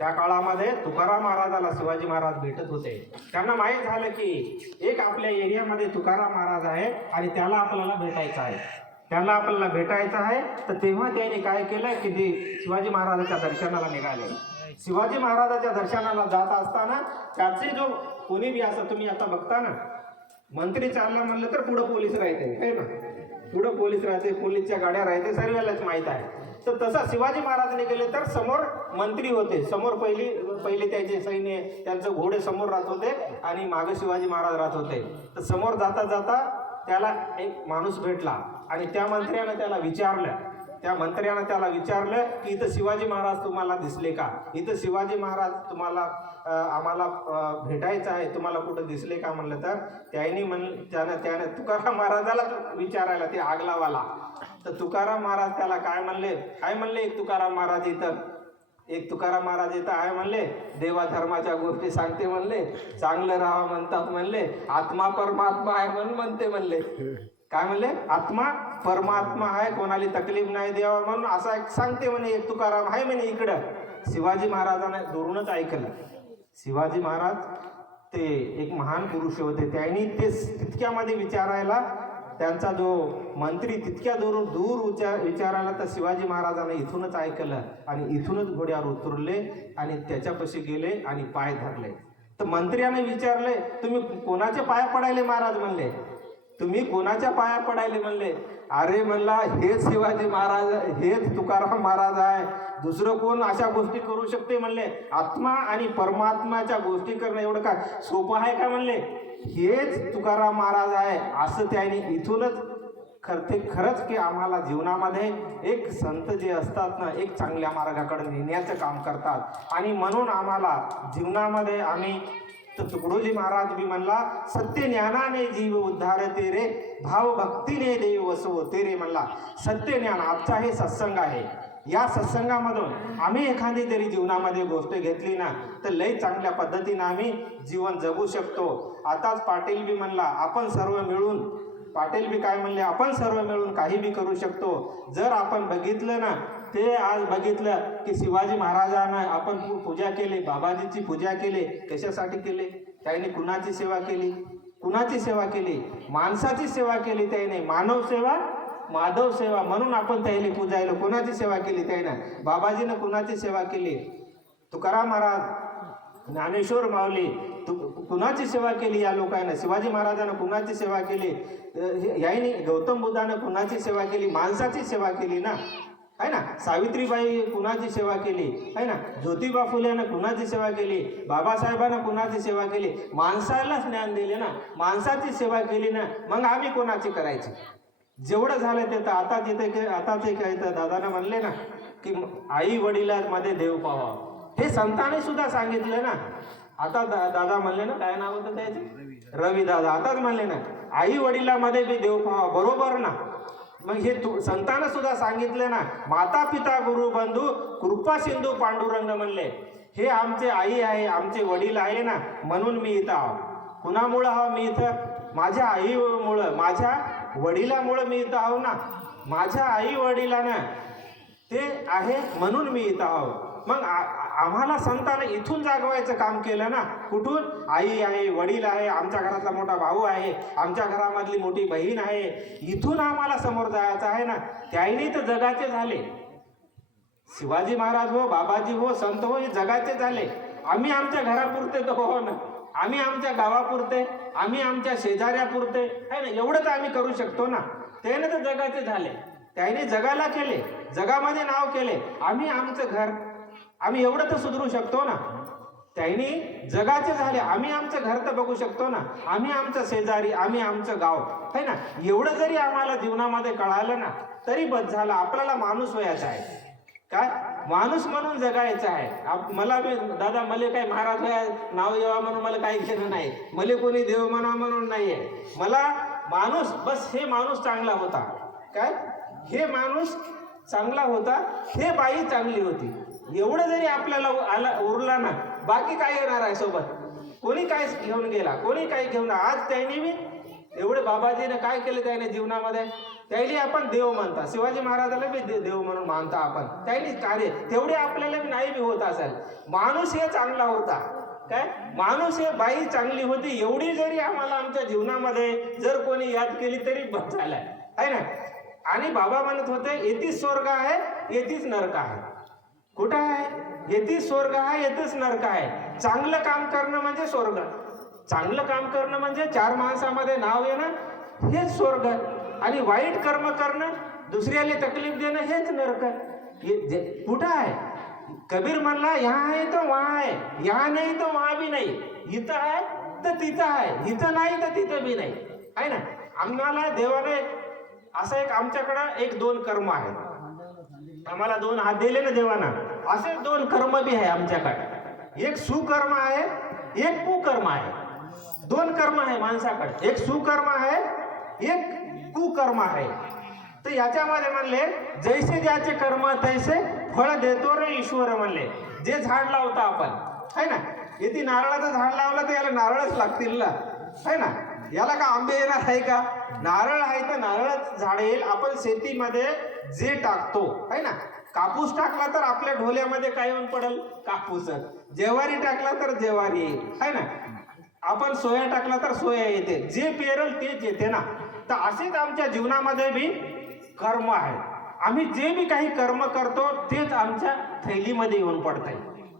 त्या काळामध्ये तुकाराम महाराजाला शिवाजी महाराज भेटत होते. त्यांना माहीत झालं की एक आपल्या एरियामध्ये तुकाराम महाराज आहे आणि त्याला आपल्याला भेटायचं आहे, तर तेव्हा त्यांनी काय केलं की ते शिवाजी महाराजाच्या दर्शनाला निघाले. शिवाजी महाराजाच्या दर्शनाला जात असताना त्याचे जो कोणी बी असं तुम्ही आता बघता ना, मंत्री चालला म्हणलं तर पुढं पोलीस राहते, है ना, पुढं पोलीस राहते, पोलीसच्या गाड्या राहते, सर्वांनाच माहीत आहे. तर तसा शिवाजी महाराज गेले तर समोर मंत्री होते, समोर पहिले त्याचे सैन्य, त्यांचे घोडे समोर राहत होते आणि मागे शिवाजी महाराज राहत होते. तर समोर जाता जाता त्याला एक माणूस भेटला आणि त्या मंत्र्यानं त्याला विचारलं की इथं शिवाजी महाराज तुम्हाला दिसले का, इथं शिवाजी महाराज तुम्हाला आम्हाला भेटायचं आहे, तुम्हाला कुठं दिसले का म्हणलं. तर त्याने तुकाराम महाराजाला विचारायला ते आगलावाला. तर तुकाराम महाराज त्याला काय म्हणले एक तुकाराम महाराज इथं आहे म्हणले, देवा धर्माच्या गोष्टी सांगते म्हणले, चांगलं राहा म्हणतात म्हणले, आत्मा परमात्मा आहे म्हणून म्हणते म्हणले. काय म्हणले? आत्मा परमात्मा आहे, कोणाला तकलीफ नाही द्यावा म्हणून असा एक सांगते म्हणे, एक तुकाराम आहे म्हणे इकडं. शिवाजी महाराजांना दुरूनच ऐकलं. शिवाजी महाराज ते एक महान पुरुष होते, त्यांनी ते तितक्यामध्ये विचारायला, त्यांचा जो मंत्री तितक्या दूर विचारायला, तर शिवाजी महाराजांना इथूनच ऐकलं आणि इथूनच घोड्यावर उतरले आणि त्याच्यापाशी गेले आणि पाय धरले. तर मंत्र्याने विचारले, तुम्ही कोणाचे पाय पडायले महाराज म्हणले, तुम्ही कोणाच्या पाया पडायले म्हणले. अरे म्हणला, हेच शिवाजी महाराज, हेच तुकाराम महाराज आहे, दुसरं कोण अशा गोष्टी करू शकते म्हणले. आत्मा आणि परमात्माच्या गोष्टी करणं एवढं काय सोपं आहे का म्हणले, हेच तुकाराम महाराज आहे. असं त्याने इथूनच खरंच की आम्हाला जीवनामध्ये एक संत जे असतात ना, एक चांगल्या मार्गाकडे नेण्याचं काम करतात आणि म्हणून आम्हाला जीवनामध्ये आम्ही, तर तुकडोजी महाराज बी म्हणला, सत्य ज्ञानाने जीव उद्धारते रे, भाव भक्तीने देव वसवते रे म्हणला. सत्य ज्ञान, आजचा हे सत्संग आहे, या सत्संगामधून आम्ही एखादी जरी जीवनामध्ये गोष्ट घेतली ना, तर लई चांगल्या पद्धतीने आम्ही जीवन जगू शकतो. आताच पाटील बी म्हणला, आपण सर्व मिळून काही बी करू शकतो. जर आपण बघितलं ना, ते आज बघितलं की शिवाजी महाराजांना आपण पूजा केली, बाबाजीची पूजा केली, कशासाठी केली? त्याने कुणाची सेवा केली? माणसाची सेवा केली त्याने, मानव सेवा माधव सेवा म्हणून आपण त्याने पूजायला. कोणाची सेवा केली त्याने? बाबाजीनं कुणाची सेवा केली? तुकाराम महाराज, ज्ञानेश्वर माऊली कुणाची सेवा केली या लोकांना? शिवाजी महाराजांना कुणाची सेवा केली? याने गौतम बुद्धानं कुणाची सेवा केली? माणसाची सेवा केली ना, है ना. सावित्रीबाई कुणाची सेवा केली, है ना. ज्योतिबा फुलेनं कुणाची सेवा केली? बाबासाहेबांना कुणाची सेवा केली? माणसालाच ज्ञान दिले ना, माणसाची सेवा केली ना, मग आम्ही कोणाची करायची? जेवढं झालं ते तर आता ते काय तर दादानं म्हणले ना की आई वडिलांमध्ये देव पाहावा, हे संतांनी सुद्धा सांगितलं ना. आता दादा म्हणले ना, काय नाव होतं त्याचे, रवी दादा, आताच म्हणले ना, आई वडिलांमध्ये बी देव पाहावा, बरोबर ना. मग हे संतांना सुद्धा सांगितले ना, माता पिता गुरु बंधू कृपा सिंधू पांडुरंग म्हणले. हे आमचे आई आहे, आमचे वडील आहे ना, म्हणून मी इथं आहो. कुणामुळं आहो मी इथं? माझ्या आईमुळं, माझ्या वडिलामुळं मी इथं आहो ना. माझ्या आई वडिलांना ते आहे म्हणून मी इथं आहो. मग आम्हाला संतांना इथून जागवायचं काम केलं ना. कुठून? आई आहे, वडील आहे, आमच्या घरातला मोठा भाऊ आहे, आमच्या घरामधली मोठी बहीण आहे, इथून आम्हाला समोर जायचं आहे ना. त्याही तर जगाचे झाले. शिवाजी महाराज हो, बाबाजी हो, संत हो, हे जगाचे झाले. आम्ही आमच्या घरापुरते तर हो ना, आम्ही आमच्या गावापुरते, आम्ही आमच्या शेजाऱ्यापुरते आहे ना, एवढं तर आम्ही करू शकतो ना. त्याने तर जगाचे झाले, त्याने जगाला केले, जगामध्ये नाव केले. आम्ही आमचं घर, आम्ही एवढं तर सुधरू शकतो ना. त्यांनी जगाचे झाले, आम्ही आमचं घर तर बघू शकतो ना, आम्ही आमचं शेजारी, आम्ही आमचं गाव आहे ना. एवढं जरी आम्हाला जीवनामध्ये कळालं ना, तरी बस झालं. आपल्याला माणूस व्हायचा आहे, काय माणूस म्हणून जगायचं आहे. मला दादा, मला काही महाराज नाव यावा म्हणून मला काही घेणं नाही, मला कोणी देव म्हणा म्हणून नाही आहे. मला माणूस, बस हे माणूस चांगला होता, काय हे माणूस चांगला होता, हे बाई चांगली होती, एवढं जरी आपल्याला उरला ना, बाकी काय येणार आहे सोबत? कोणी काय घेऊन गेला, कोणी काय घेऊन. आज त्याने मी एवढे बाबाजीने काय केलं त्याने जीवनामध्ये, त्याला आपण देव म्हणता, शिवाजी महाराजाला बी देव म्हणून मानता आपण. त्याने कार्य तेवढे आपल्याला नाही बी होत असेल. माणूस हे चांगला होता, काय माणूस हे बाई चांगली होती, एवढी जरी आम्हाला आमच्या जीवनामध्ये जर कोणी याद केली तरी बस झालाय, आहे ना. आणि बाबा म्हणत होते येथेच स्वर्ग आहे, येथेच नरक आहे. कुठं आहे? येथेच स्वर्ग आहे, येथेच नरक आहे. चांगलं काम करणं म्हणजे स्वर्ग, चांगलं काम करणं म्हणजे चार माणसामध्ये नाव येणं हेच स्वर्ग, आणि वाईट कर्म करणं, दुसऱ्याला तकलीफ देणं हेच नरक. कुठं आहे? कबीर म्हणला यहाँ आहे तर वहाँ आहे, यहाँ नाही तर वहाँ बी नाही, इथं आहे तर तिथं आहे, इथं नाही तर तिथं बी नाही, आहे ना. आम्हाला देवाने असं एक आमच्याकडं एक दोन कर्म आहेत, आम्हाला दोन हात दिले ना देवाना, असे दोन कर्म बी आहे आमच्याकडे. एक सुकर्म आहे, एक कुकर्म आहे. दोन कर्म आहे माणसाकडे, एक सुकर्म आहे, एक कुकर्म आहे. तर याच्यामध्ये म्हणले जैसे ज्याचे कर्म तैसे फळ देतो रे ईश्वर म्हणले. जे झाड लावता आपण, है ना, येथे नारळाचं झाड लावलं तर याला नारळच लागतील ना, है ना. याला का आंबे येणार आहे का? नारळ आहे तर नारळच झाड येईल. आपण शेतीमध्ये जे टाकतो, है ना, कापूस टाकला तर आपल्या ढोल्यामध्ये काय येऊन पडेल? कापूस. ज्वारी टाकला तर ज्वारी येईल, है ना. आपण सोया टाकला तर सोया येते. जे पेरल तेच येते ना. तर असेच आमच्या जीवनामध्ये बी कर्म आहे. आम्ही जे बी काही कर्म करतो तेच आमच्या थैलीमध्ये येऊन पडत आहे.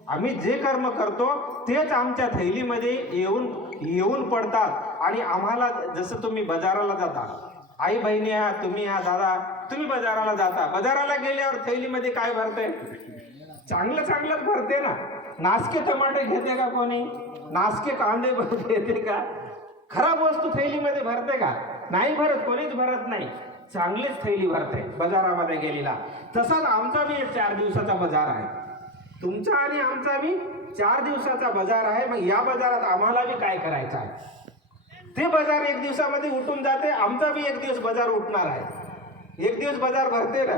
आम्ही जे कर्म करतो तेच आमच्या थैलीमध्ये येऊन पडतात. आणि आम्हाला जसं तुम्ही बाजाराला जाता, आई बहिणी आहात, तुम्ही आहात दादा, तुम्ही बाजाराला जाता, बाजाराला गेल्यावर थैलीमध्ये काय भरते? चांगलं चांगलंच भरते ना. नासके टमाटे घेते का कोणी? नासके कांदे घेते का? खराब वस्तू थैलीमध्ये भरते का? नाही भरत, कोणीच भरत नाही. चांगलीच थैली भरते बाजारामध्ये गेलेला. तसाच आमचा बी एक 4 दिवसाचा बाजार आहे, तुमचा आणि आमचा बी 4 दिवसाचा बाजार आहे. मग या बाजारात आम्हाला बी काय करायचं आहे? ते बाजार एक दिवसामध्ये उठून जाते, आमचा बी एक दिवस बाजार उठणार आहे. एक दिवस बाजार भरते ना,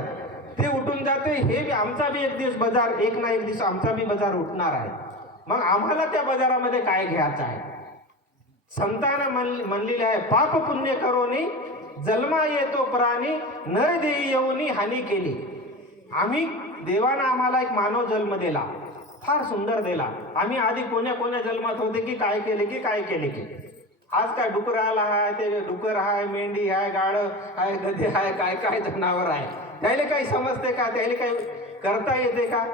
ते उठून जाते. हे बी आमचा बी एक दिवस बाजार, एक ना एक दिवस आमचा बी बाजार उठणार आहे. मग आम्हाला त्या बाजारामध्ये काय घ्यायचं आहे? संतांना म्हणलेले आहे, पाप पुण्य करोनी जन्मा येतो प्राणी, नर देई येऊनी हानी केली. आम्ही देवानं आम्हाला एक मानव जन्म दिला, फार सुंदर दिला. आम्ही आधी कोण्या जन्मात होते की काय केले की आज काय डुकराला आहे, ते डुकर आहे, मेंढी आहे, गाड आहे, गधे आहे, काय काय जनावर आहे. त्याला काही समजते का? त्याला काही करता येते का?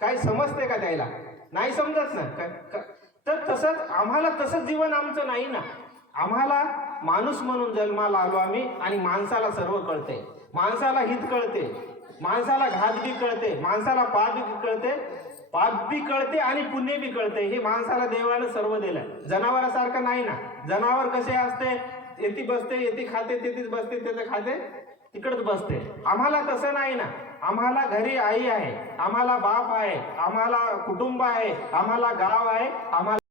काही समजते का? त्याला नाही समजत ना. तर तसंच आम्हाला तसंच जीवन आमचं नाही ना. आम्हाला माणूस म्हणून जन्माला आलो आम्ही, आणि माणसाला सर्व कळते. माणसाला हित कळते, माणसाला घात बी कळते, माणसाला पाप बी कळते आणि पुण्य बी कळते. हे माणसाला देवानं सर्व दिलं. जनावरासारखं नाही ना. जनावर कसे असते? येथे बसते, येथे खाते, तेथेच बसते, तेथे खाते, तिकडच बसते. आम्हाला तसं नाही ना. आम्हाला घरी आई आहे, आम्हाला बाप आहे, आम्हाला कुटुंब आहे, आम्हाला गाव आहे, आम्हाला